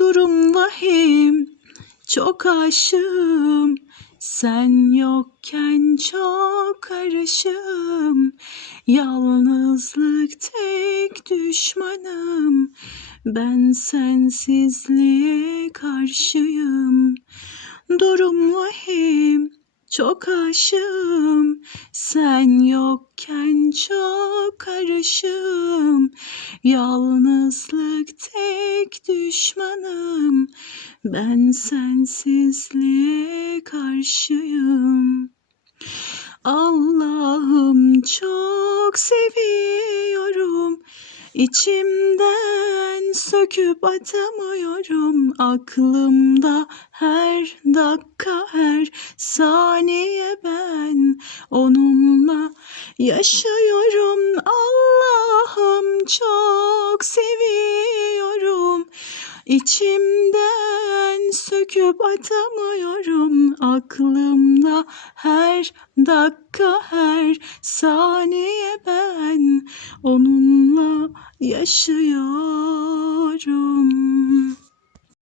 Durum vahim, çok aşığım. Sen yokken çok karışım. Yalnızlık tek düşmanım. Ben sensizliğe karşıyım. Durum vahim, çok aşığım. Sen yokken çok karışım. Yalnızlık tek düşmanım. Ben sensizliğe karşıyım. Allah'ım çok seviyorum. İçimden söküp atamıyorum. Aklımda her dakika her saniye ben onunla yaşıyorum. Allah'ım çok seviyorum. İçimden söküp atamıyorum aklımda her dakika her saniye ben onunla yaşıyorum.